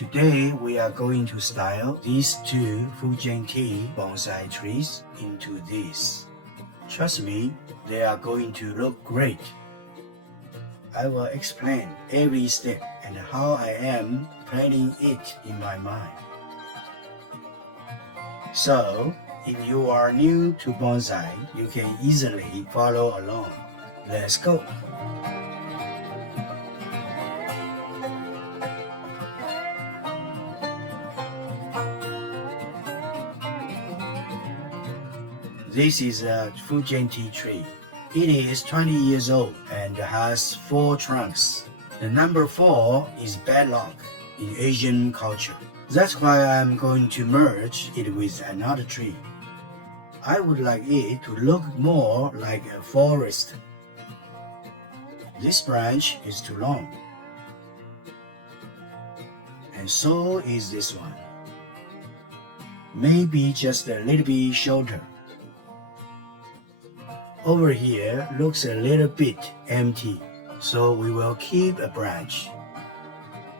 Today we are going to style these two Fukien Tea Bonsai trees into this. Trust me, they are going to look great. I will explain every step and how I am planning it in my mind. So, if you are new to bonsai, you can easily follow along. Let's go! This is a Fukien tea tree. It is 20 years old and has 4 trunks. The number 4 is bad luck in Asian culture. That's why I'm going to merge it with another tree. I would like it to look more like a forest. This branch is too long. And so is this one. Maybe just a little bit shorter. Over here looks a little bit empty, so we will keep a branch.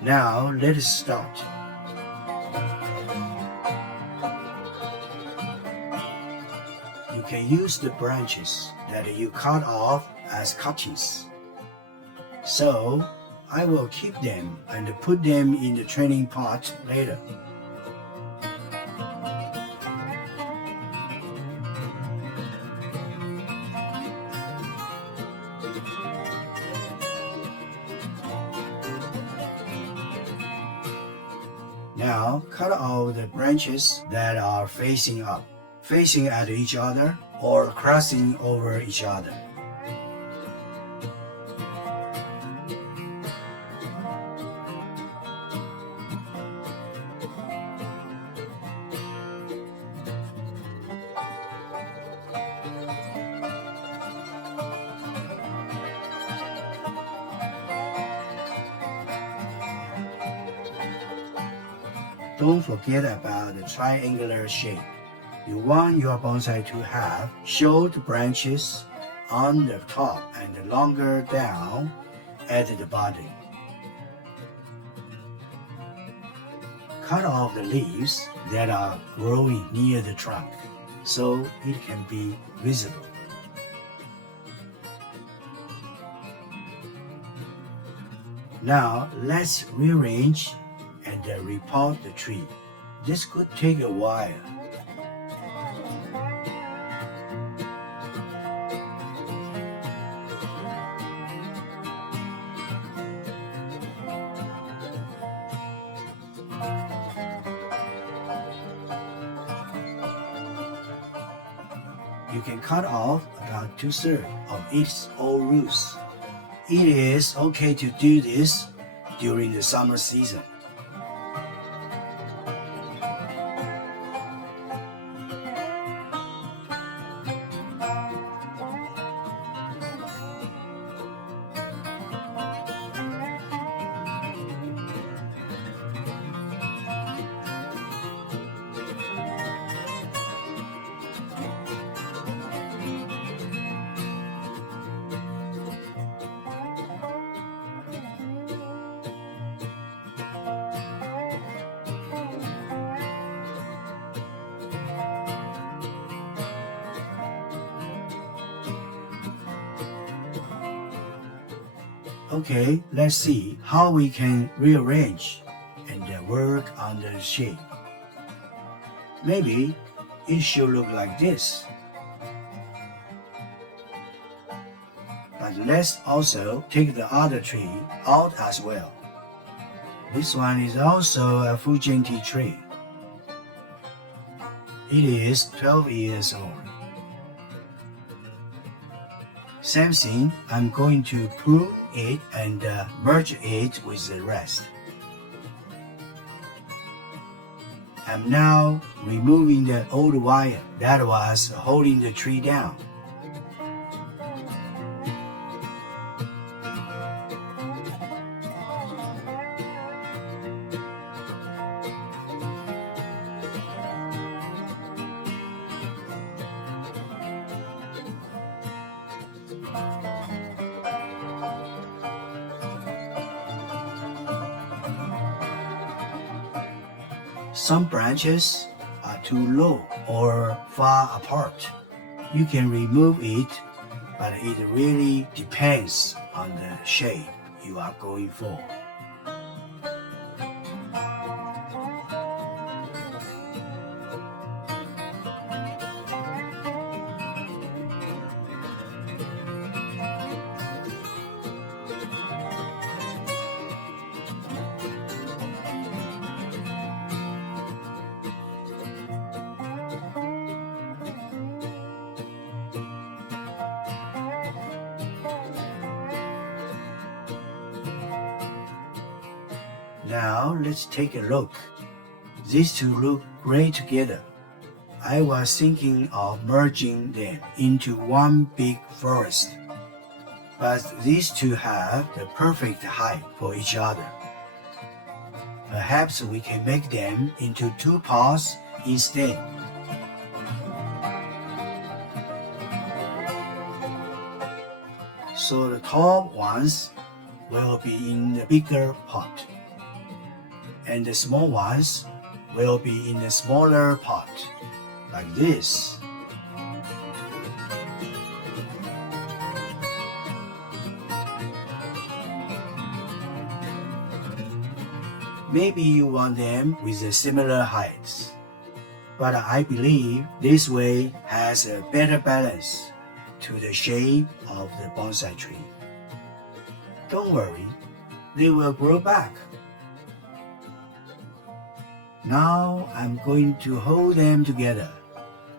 Now let us start. You can use the branches that you cut off as cuttings. So I will keep them and put them in the training pot later. Now cut off the branches that are facing up, facing at each other or crossing over each other. Don't forget about the triangular shape. You want your bonsai to have short branches on the top and longer down at the bottom. Cut off the leaves that are growing near the trunk so it can be visible. Now let's rearrange and repot the tree. This could take a while. You can cut off about 2/3 of its old roots. It is okay to do this during the summer season. Okay, let's see how we can rearrange and work on the shape. Maybe it should look like this. But let's also take the other tree out as well. This one is also a Fukien tea tree. It is 12 years old. Same thing, I'm going to prune it and merge it with the rest. I'm now removing the old wire that was holding the tree down. some branches are too low or far apart. You can remove it, but it really depends on the shape you are going for. Now let's take a look. These two look great together. I was thinking of merging them into one big forest, but these two have the perfect height for each other. Perhaps we can make them into two pots instead. So the tall ones will be in the bigger pot, and the small ones will be in a smaller pot, like this. Maybe you want them with a similar heights, but I believe this way has a better balance to the shape of the bonsai tree. Don't worry, they will grow back. Now I'm going to hold them together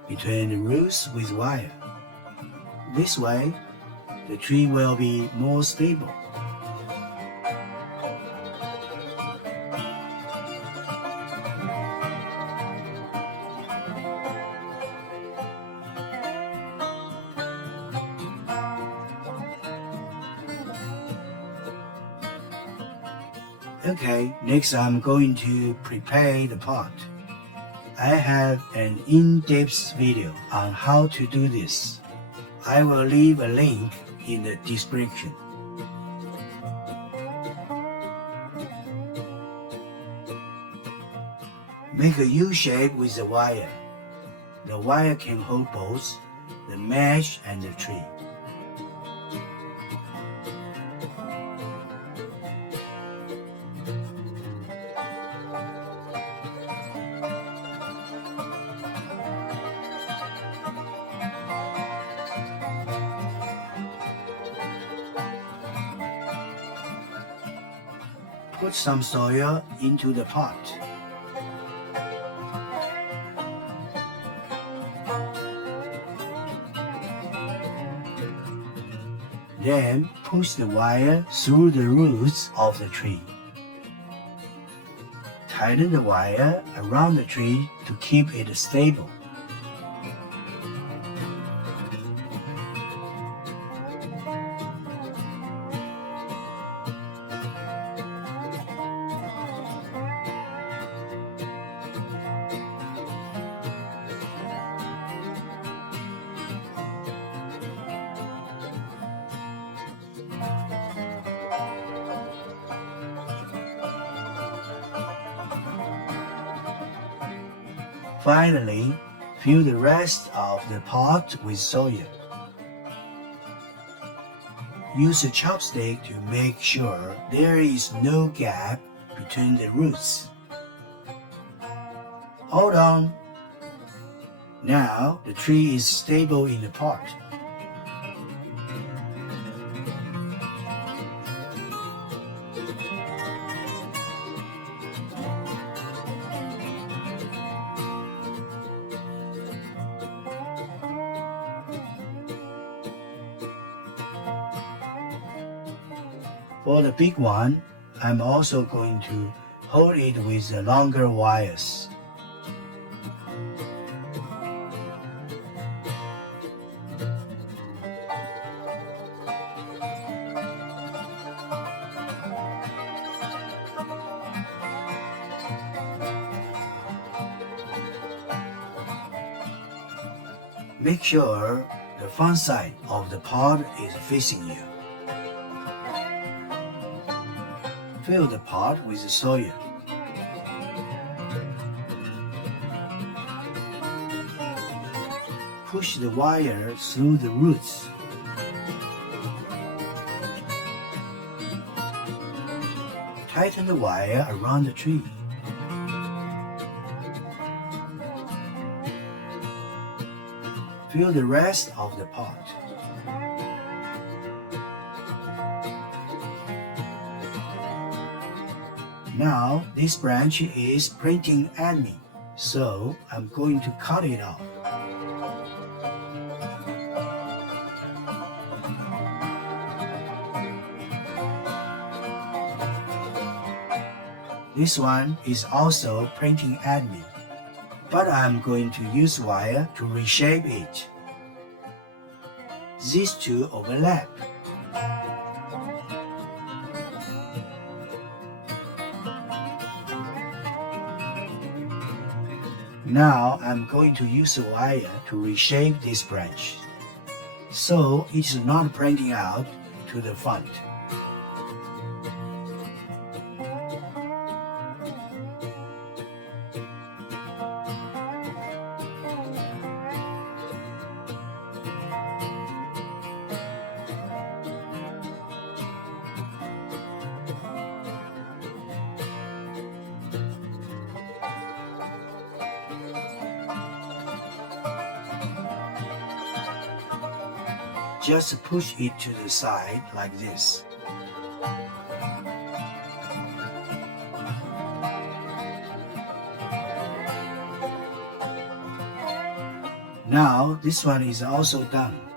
between the roots with wire. This way, the tree will be more stable. Okay, next I'm going to prepare the pot. I have an in-depth video on how to do this. I will leave a link in the description. Make a U shape with the wire. The wire can hold both the mesh and the tree. Put some soil into the pot. Then push the wire through the roots of the tree. Tighten the wire around the tree to keep it stable. Finally, fill the rest of the pot with soil. Use a chopstick to make sure there is no gap between the roots. Hold on. Now the tree is stable in the pot. For the big one, I'm also going to hold it with the longer wires. Make sure the front side of the pot is facing you. Fill the pot with soil. push the wire through the roots. Tighten the wire around the tree. Fill the rest of the pot. Now this branch is pointing at me, so I'm going to cut it off. This one is also pointing at me, but I'm going to use wire to reshape it. These two overlap. Now I'm going to use the wire to reshape this branch, so it's not pointing out to the front. Just push it to the side like this. Now this one is also done.